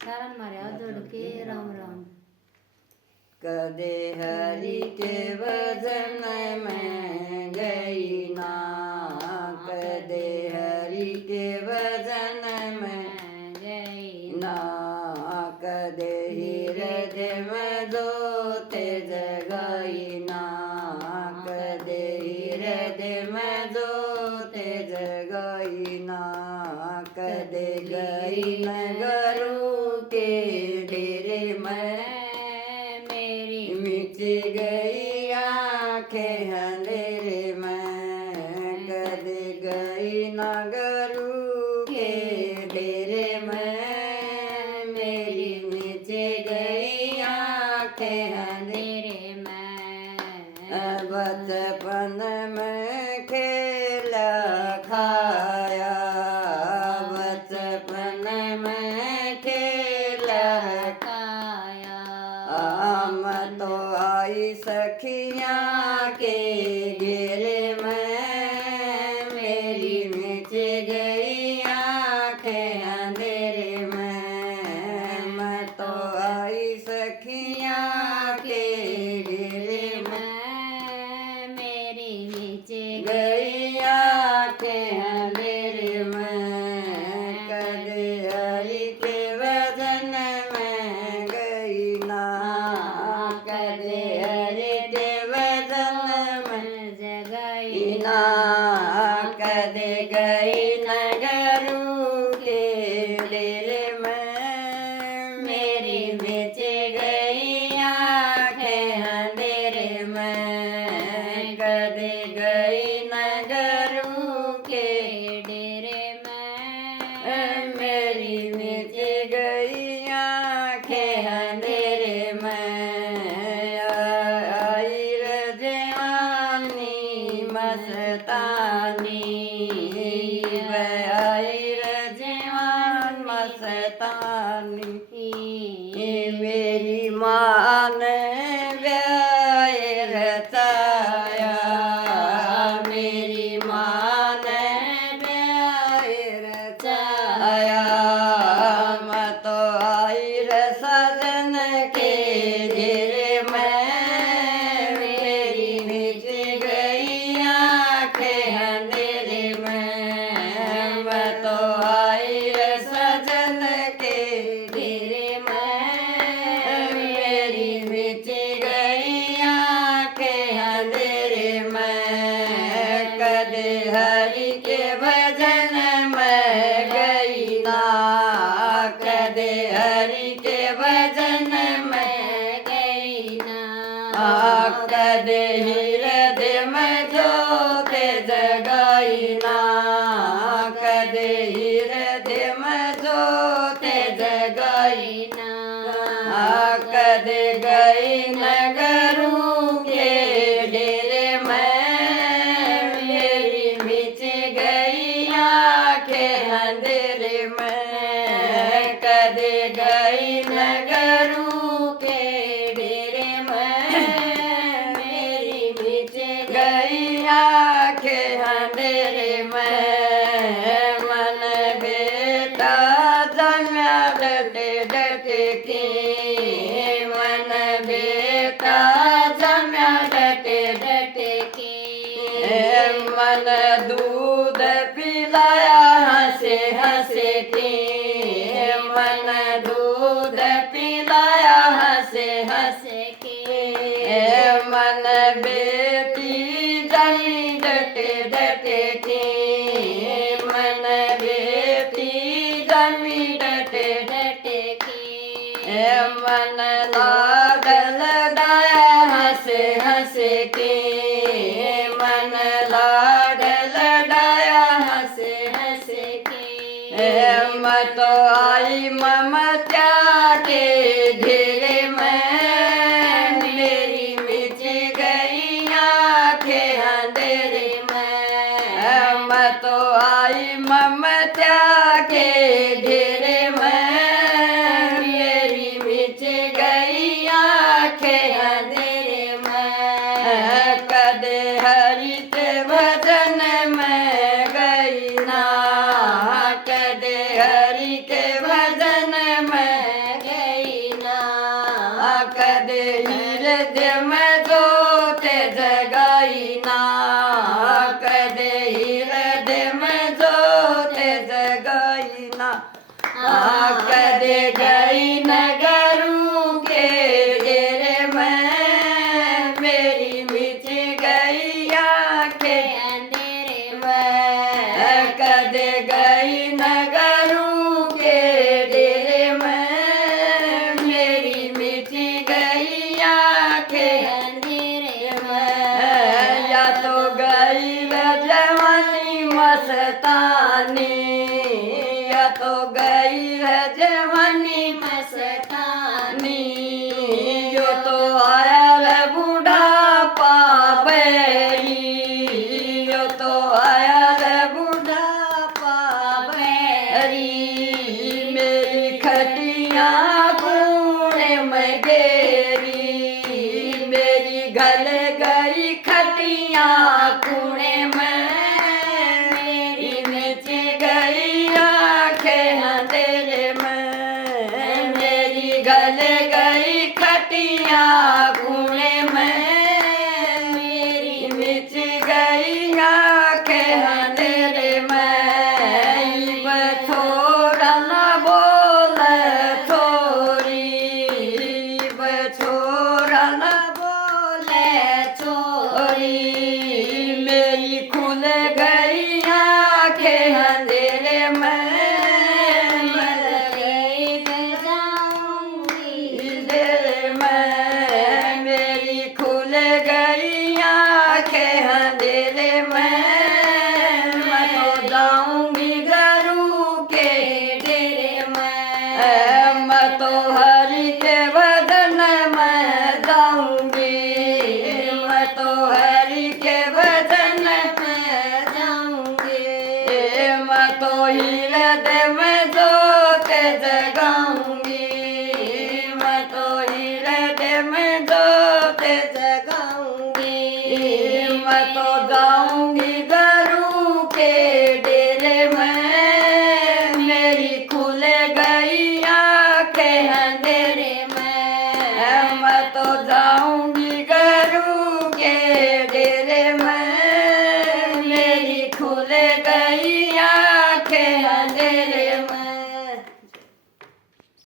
सारन मारे जोड़ के राम राम। कदे हरि के भजन में गई ना, कदे हरि के भजन में गई ना, कदे हृदय में जोते जगाई ना, कदे हृदय में जोते जगाई ना, कदे गई नगरू के डेरे में मिट गई आँखें अंधेरे में, कदे गई नगरू के डेरे में मेरी मिट गई आँखें अंधेरे में। बचपन में खेला खाया, बचपन में खेला खाया, हम तो आई सखियाँ के घेरे में मेरी मिट गई आँखें अंधेरे में, मैं तो आई सखियाँ के घेरे में मेरी मिट गई आँखें अंधेरे में, कदे हरि के भजन में गई ना, कदे हरि के भजन में जगई ना, कदे गई नगरू के डेरे में मेरी मिट गई आँखें अंधेरे में, कदे गई नगरू के डेरे में मेरी मिट गई आँखें अंधेरे में। आई रे जवानी मस्तानी, आई रे जवान मस्तानी, मेरी माँ ने ब्याह रचाया, मेरी माँ ने ब्याह रचाया, मैं तो आई रे सजन के घेरे में मेरी मिट गई आँखें अंधेरे में, मैं तो आई रे सजन के घेरे में मेरी मिट गई आँखें अंधेरे में, कदे हरि के भजन में गई ना, कदे हरि के भजन में गई ना, कदे हृदय में जोते जगाई ना, कदे हृदय में जोते जगाई ना, कदे गई नगरू के डेरे में मेरी मिट गई आँखें अंधेरे में, कदे गई नगरू के डेरे में मेरी मिट गई आँखें अंधेरे में। मन बेटा जम्या डटे डटे के, मन बेटा जम्या डटे डटे के मन दूध पिलाया हंसे हंसे के, मन दूध पिलाया हंसे हंसे के, मन बेटी जमी डटे डटे के, मन बेटी जमी डटे डटे के मन लाडल डाया हंसे हंसे के, मन लाडल डाया हंसे हंसे के, मैं तो आई ममता के घेरे में मेरी मिट गई आँखें अंधेरे में, मैं तो आई ममता के घेरे में मेरी मिट गई आँखें अंधेरे में, कदे हरि के भजन में गई ना, कदे हरि के भजन में मनी मस्तानी जो तो आया रे बुढ़ापा बैरी जो तो आया रे बुढ़ापा बैरी मेरी खटिया कूड़े में गेरी मेरी गल गई खटिया कूड़े में मेरी मिच गई आंखें अंधेरे में मेरी गल गई खटिया कूड़े में मेरी मिच गई आंखें अंधेरे में थोड़ा न बोल थोड़ी छोरा न बोले छोरी मेरी खुल गई आंखें अंधेरे में मर गई जाऊंगी अंधेरे में मेरी खुल गई आंखें अंधेरे में मैं तो जाऊंगी गरू के डेरे में मैं तो हरि के वदन में जाऊंगी मैं तो हरि के वदन में जाऊंगी मैं तो हृदय में जोत जगाऊंगी मैं तो हृदय में जोत जगाऊंगी मैं तो जाऊंगी गरू के डेरे में मेरी खुल गई आंखें अंधेरे में मैं तो जाऊंगी